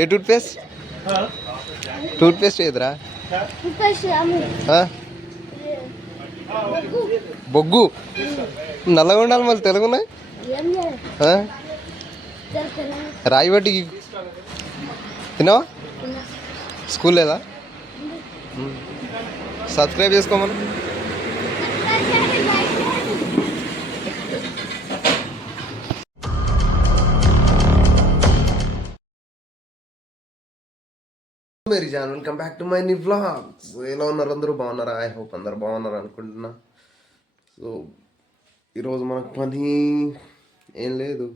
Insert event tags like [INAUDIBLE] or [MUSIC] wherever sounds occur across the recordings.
ఏ toothpaste toothpaste ఏదిరా? బొగ్గు? నల్లగా ఉండాలి మళ్ళీ? చేస్తాను రాయి బట్టి తిన్నావా? స్కూల్ లేదా? Subscribe చేసుకోమను. Mary John welcome back to my new vlogs ఎలా ఉన్నారు అందరూ? బాగున్నారా? ఐ హోప్ అందరు బాగున్నారు అనుకుంటున్నా. సో ఈరోజు మనకు పని ఏం లేదు.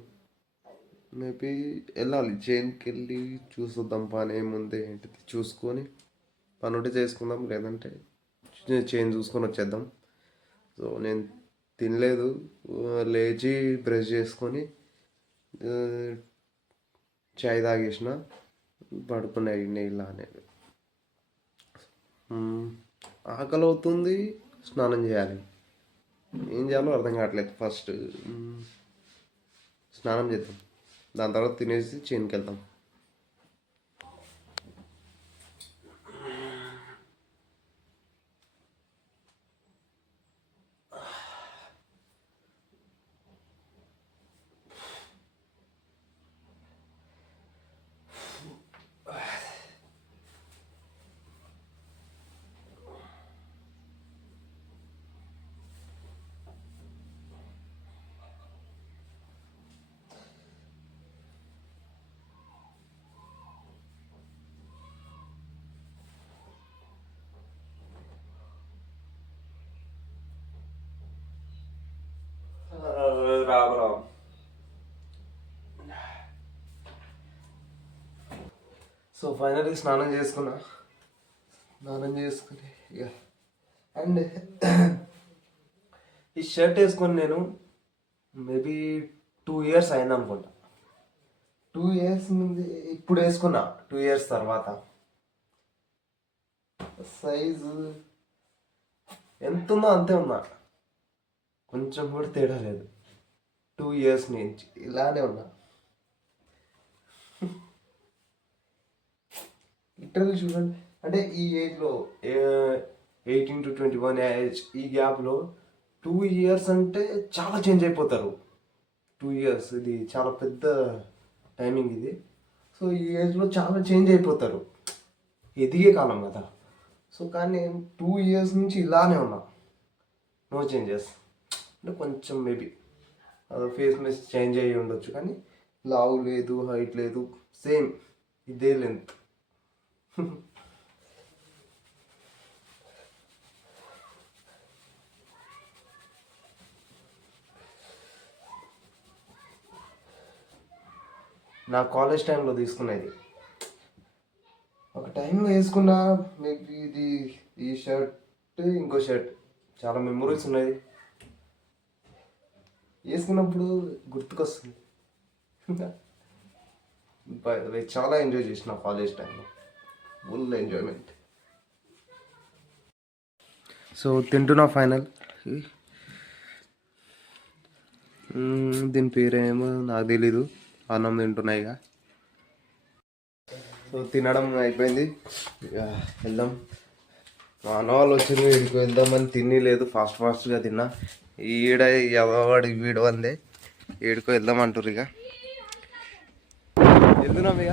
మేబీ వెళ్ళాలి. చైన్కి వెళ్ళి చూసొద్దాం. పని ఏముంది ఏంటిది చూసుకొని పని ఉంటే చేసుకుందాం. లేదంటే చైన్ చూసుకొని వచ్చేద్దాం. సో నేను తినలేదు. లేచి బ్రష్ చేసుకొని చాయ్ తాగేసిన. పడుకున్నాయి ఇలా అనేది ఆకలి అవుతుంది స్నానం చేయాలి. ఏం చేయాలో అర్థం కావట్లేదు ఫస్ట్. స్నానం చేద్దాం. దాని తర్వాత తినేసి చేనుకి వెళ్తాం సో ఫైనల్లీ స్నానం చేసుకున్నా. స్నానం చేసుకుని ఇక. అండ్ ఈ షర్ట్ వేసుకొని నేను మేబీ టూ ఇయర్స్ అయింది అనుకుంటా. టూ ఇయర్స్ ముందు ఇప్పుడు వేసుకున్నా టూ ఇయర్స్ తర్వాత. సైజు ఎంత ఉందో అంతే ఉన్నా. కొంచెం కూడా తేడా లేదు. టూ ఇయర్స్ నుంచి ఇలానే ఉన్నా. లిటరల్ చూడండి అంటే ఈ ఏజ్లో eighteen to twenty one age ఈ గ్యాప్లో టూ ఇయర్స్ అంటే చాలా చేంజ్ అయిపోతారు. టూ ఇయర్స్ ఇది చాలా పెద్ద టైమింగ్ ఇది. సో ఈ ఏజ్లో చాలా చేంజ్ అయిపోతారు. ఎదిగే కాలం కదా. సో కానీ టూ ఇయర్స్ నుంచి ఇలానే ఉన్నా. నో చేంజెస్ అంటే కొంచెం మేబీ ఫేస్ మెస్ చేంజ్ అయ్యి ఉండొచ్చు కానీ లావు లేదు హైట్ లేదు సేమ్ ఇదే లెంత్ [LAUGHS] నా కాలేజ్ టైంలో తీసుకునేది. ఒక టైంలో వేసుకున్న మేబీ ఇది ఈ షర్ట్ ఇంకో షర్ట్ చాలా మెమొరీస్ ఉన్నాయి. వేసుకున్నప్పుడు గుర్తుకొస్తుంది. [LAUGHS] చాలా ఎంజాయ్ చేసిన కాలేజ్ టైంలో ఫుల్ ఎంజాయ్మెంట్. సో తింటున్నా ఫైనల్. దీని పేరేమో నాకు తెలీదు. అన్నం తింటున్నాయి ఇక. సో తినడం అయిపోయింది. ఇక వెళ్దాం. మా అన్న వాళ్ళు వచ్చింది వీడికి వెళ్దామని తిని లేదు. ఫాస్ట్ ఫాస్ట్గా తిన్నా. ఈడ ఎవడి వీడు అందే. ఈడికో వెళ్దాం అంటారు ఇక. వెళ్తున్నాం ఇక.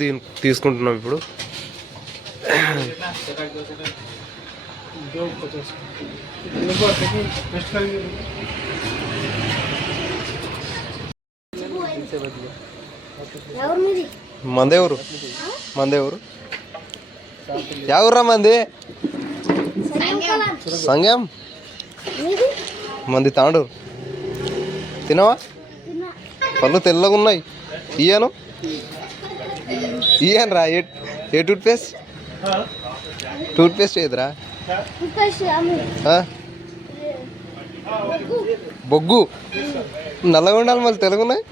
తీ తీసుకుంటున్నాం ఇప్పుడు. మందేవరు మందేవరు ఎవరురా మంది? సంగం మంది తాండు. తినవా పళ్ళు తెల్లగా ఉన్నాయి ఇయ్యాను. ఇయ్యను రా ఏ ఏ టూత్ పేస్ట్ టూత్ పేస్ట్ ఏదిరా? బొగ్గు? నల్లగా ఉండాలి మళ్ళీ ఏం?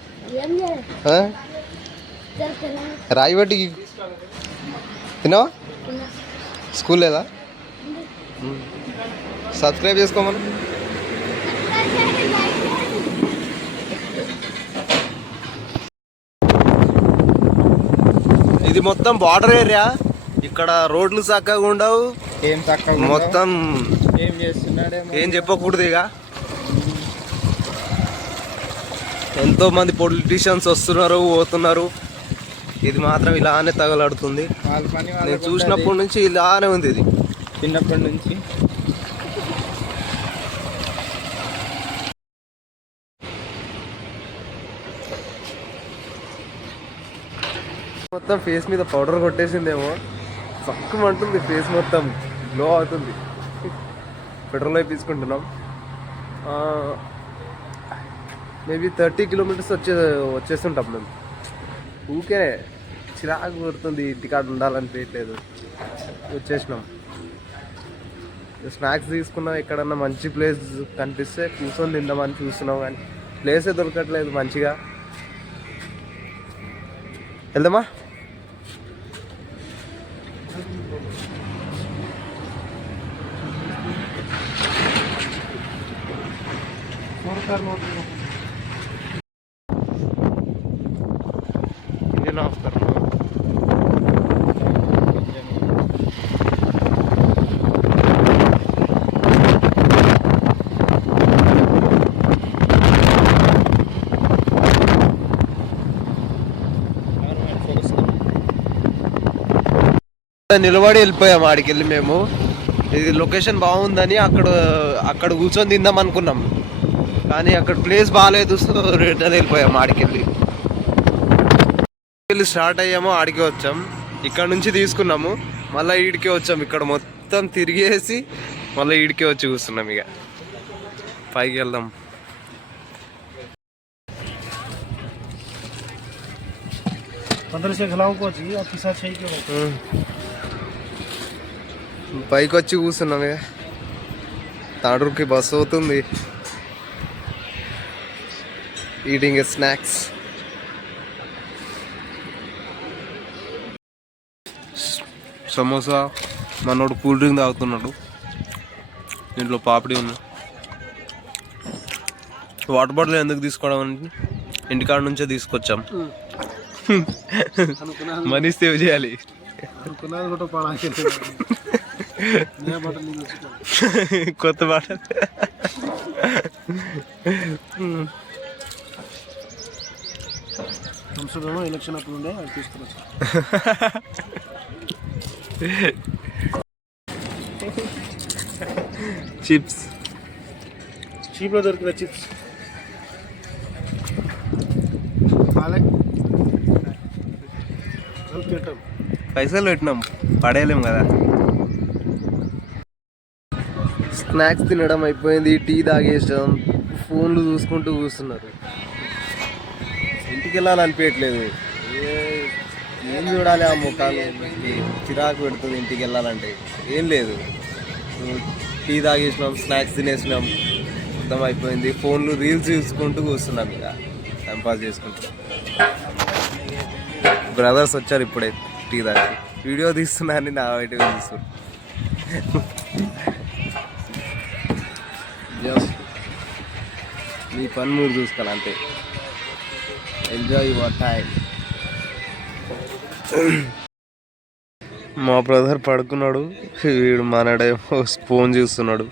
చెప్తారా రాయి బట్టి తిన్నావా? స్కూల్ లేదా? సబ్స్క్రైబ్ చేసుకోమని ఇది మొత్తం బార్డర్ ఏరియా ఇక్కడ రోడ్లు చక్కగా ఉండవు. ఏం మొత్తం ఏం ఏం చెప్పకూడదు ఇక. ఎంతో మంది పొలిటీషియన్స్ వస్తున్నారు పోతున్నారు. ఇది మాత్రం ఇలానే తగలడుతుంది. నేను చూసినప్పటి నుంచి ఇలానే ఉంది ఇది. చిన్నప్పటి నుంచి. మొత్తం ఫేస్ మీద పౌడర్ కొట్టేసిందేమో. చక్కమంటుంది ఫేస్ మొత్తం గ్లో అవుతుంది. పెట్రోల్ వేపించుకుంటున్నాం మేబీ థర్టీ కిలోమీటర్స్ వచ్చే వచ్చేస్తుంటాం మేము. ఊకే చిరాకు కొడుతుంది ఇంటికాడ ఉండాలనిపించట్లేదు. వచ్చేసినాం. స్నాక్స్ తీసుకున్నాం. ఎక్కడన్నా మంచి ప్లేస్ కనిపిస్తే కూర్చొని తిందామని చూస్తున్నాం కానీ ప్లేసే దొరకట్లేదు మంచిగా. వెళ్దామా? నిలబడి వెళ్ళిపోయాము ఆడికి వెళ్ళి మేము. ఇది లొకేషన్ బాగుందని అక్కడ అక్కడ కూర్చొని తిందాం అనుకున్నాం. కానీ అక్కడ ప్లేస్ బాగాలేదు సో రిటర్న్ వెళ్ళిపోయాం ఆడికెళ్ళి. వెళ్ళి స్టార్ట్ అయ్యాము ఆడికి వచ్చాం. ఇక్కడ నుంచి తీసుకున్నాము మళ్ళీ ఈడికే వచ్చాం. ఇక్కడ మొత్తం తిరిగేసి మళ్ళీ ఈడికే వచ్చి కూర్చున్నాం ఇక. పైకి వెళ్దాం. పైకి వచ్చి కూర్చున్నాం ఇక. తాడూరుకి బస్సు అవుతుంది ఈటింగ్ స్నాక్స్ సమోసా మనోడు కూల్ డ్రింక్ తాగుతున్నాడు. దీంట్లో పాపిడి ఉంది. వాటర్ బాటిల్ ఎందుకు తీసుకోవడం అంటే ఇంటికాడ నుంచే తీసుకొచ్చాం. మనీ సేవ్ చేయాలి. కొత్త పాట సంవత్సరం ఎలక్షన్ అప్పుడు ఉండే అది తీసుకున్నాం చిప్స్. చీప్లో దొరికిన చిప్స్. బాలే తింటాం పైసలు పెట్టినాం. పడేయలేం కదా. స్నాక్స్ తినడం అయిపోయింది టీ తాగేసాం. ఫోన్లు చూసుకుంటూ కూర్చున్నారు. ఇంటికి వెళ్ళాలనిపించట్లేదు ఏం చూడాలి ఆ ముఖాలు? చిరాకు పెడుతుంది ఇంటికి వెళ్ళాలంటే ఏం లేదు. టీ తాగేసినాం స్నాక్స్ తినేసినాం. మొత్తం అయిపోయింది. ఫోన్లు రీల్స్ చూసుకుంటూ కూర్చున్నాం ఇక. టైంపాస్ చేసుకుంటూ. బ్రదర్స్ వచ్చారు ఇప్పుడే టీ తాగి. వీడియో తీస్తున్నారని నా బయట చూస్తారు మీ పని మీరు చూసుకోవాలి అంతే ఎంజాయ్ యువర్ టైం మా బ్రదర్ పడుకున్నాడు. వీడు మనడేమో ఫోన్ చూస్తున్నాడు.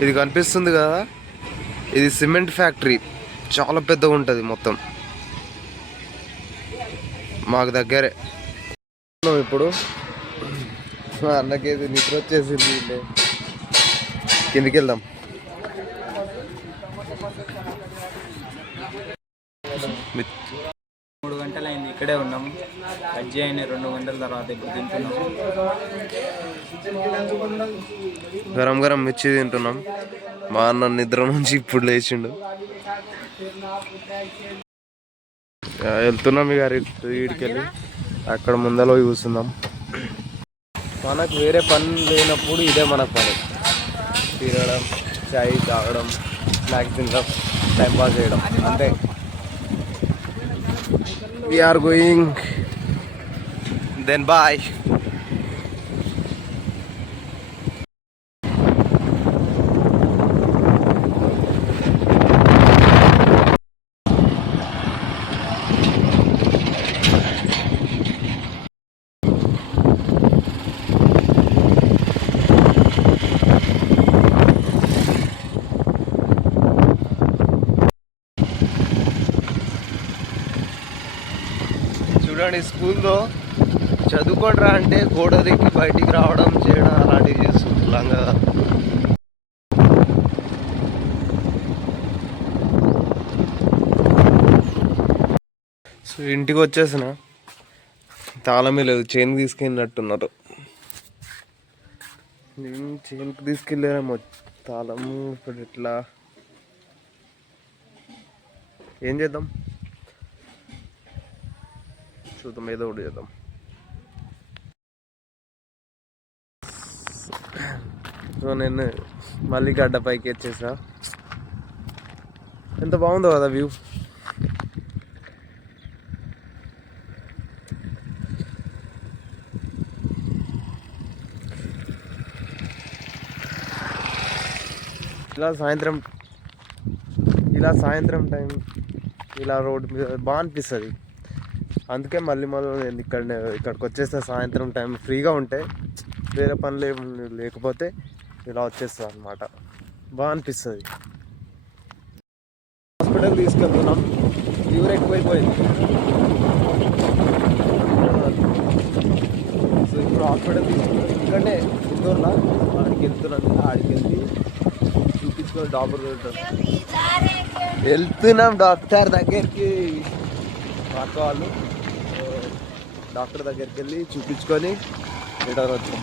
ఇది కనిపిస్తుంది కదా? ఇది సిమెంట్ ఫ్యాక్టరీ. చాలా పెద్దగా ఉంటుంది మొత్తం. మాకు దగ్గరే. ఇప్పుడు. మా అన్నకేది నిద్ర వచ్చేసింది. కిందికి వెళ్దాం. మూడు గంటలు అయింది ఇక్కడే ఉన్నాం. బజ్జీ అయిన రెండు గంటల తర్వాత ఇప్పుడు తింటున్నాం. గరం గరం మిర్చి తింటున్నాం. మా అన్న నిద్ర నుంచి ఇప్పుడు లేచిండు. వెళ్తున్నాం ఇక వీడికెళ్ళి. అక్కడ ముందలో చూస్తున్నాం. మనకు వేరే పని లేనప్పుడు ఇదే మనకు పని. తిరగడం చాయ్ తాగడం. స్నాక్స్ తినడం టైం పాస్ చేయడం అంతే వీఆర్ గోయింగ్ దెన్ బాయ్ చూడండి స్కూల్లో చదువుకోడరా అంటే గోడ దిక్కి బయటికి రావడం చేయడం అలాంటివి చేస్తుంది లంగా. సో ఇంటికి వచ్చేసిన. తాళమే లేదు చైన్ తీసుకెళ్ళినట్టున్నారు. నేను చైన్కి తీసుకెళ్ళారేమో తాళము ఇప్పుడు ఎట్లా? ఏం చేద్దాం? చూద్దాం ఏదో ఒకటి చేద్దాం సో నేను మళ్ళీ గడ్డ పైకి వచ్చేసా ఎంత బాగుందో కదా వ్యూ ఇలా సాయంత్రం ఇలా సాయంత్రం టైం ఇలా రోడ్డు మీద బాగా అనిపిస్తుంది. అందుకే మళ్ళీ మళ్ళీ నేను ఇక్కడ ఇక్కడికి వచ్చేస్తా సాయంత్రం టైం ఫ్రీగా ఉంటే వేరే పనులు లేకపోతే ఇలా వచ్చేస్తా అనమాట బాగా అనిపిస్తుంది. హాస్పిటల్ తీసుకెళ్తున్నాం. ఫీవర్ ఎక్కువైపోయింది. సో ఇప్పుడు హాస్పిటల్ తీసుకున్నాం ఎందుకంటే ఇందోర్లో? ఆడికి వెళ్తున్నాం. ఆడికి వెళ్ళి చూపించుకొని డాక్టర్ వెళ్తున్నాం డాక్టర్ దగ్గరికి. మాకు వాళ్ళు. డాక్టర్ దగ్గరికి వెళ్ళి చూపించుకొని రిటర్న్ వచ్చాం.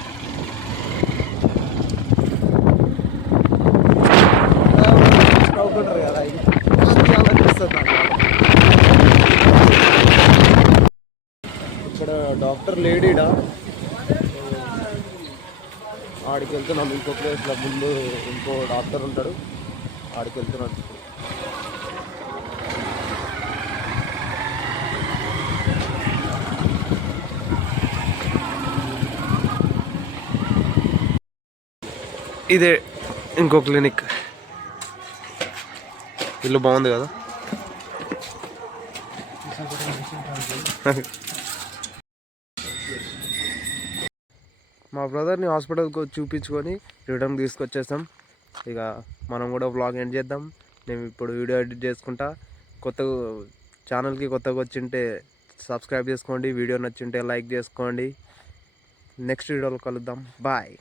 కదా చాలా ఇక్కడ డాక్టర్ లేడీడా? ఆడికి వెళ్తున్నాం ఇంకో ప్లేస్లో ముందు ఇంకో డాక్టర్ ఉంటాడు. ఆడికి వెళ్తున్నాం ఇదే ఇంకో క్లినిక్. ఇల్లు బాగుంది కదా? మా బ్రదర్ని హాస్పిటల్కి చూపించుకొని రిటర్న్ తీసుకొచ్చేసాం. ఇక మనం కూడా బ్లాగ్ ఎండ్ చేద్దాం. నేను ఇప్పుడు వీడియో ఎడిట్ చేసుకుంటా. కొత్త ఛానల్కి కొత్తగా వచ్చింటే సబ్స్క్రైబ్ చేసుకోండి. వీడియో నచ్చింటే లైక్ చేసుకోండి. నెక్స్ట్ వీడియోలో కలుద్దాం. బాయ్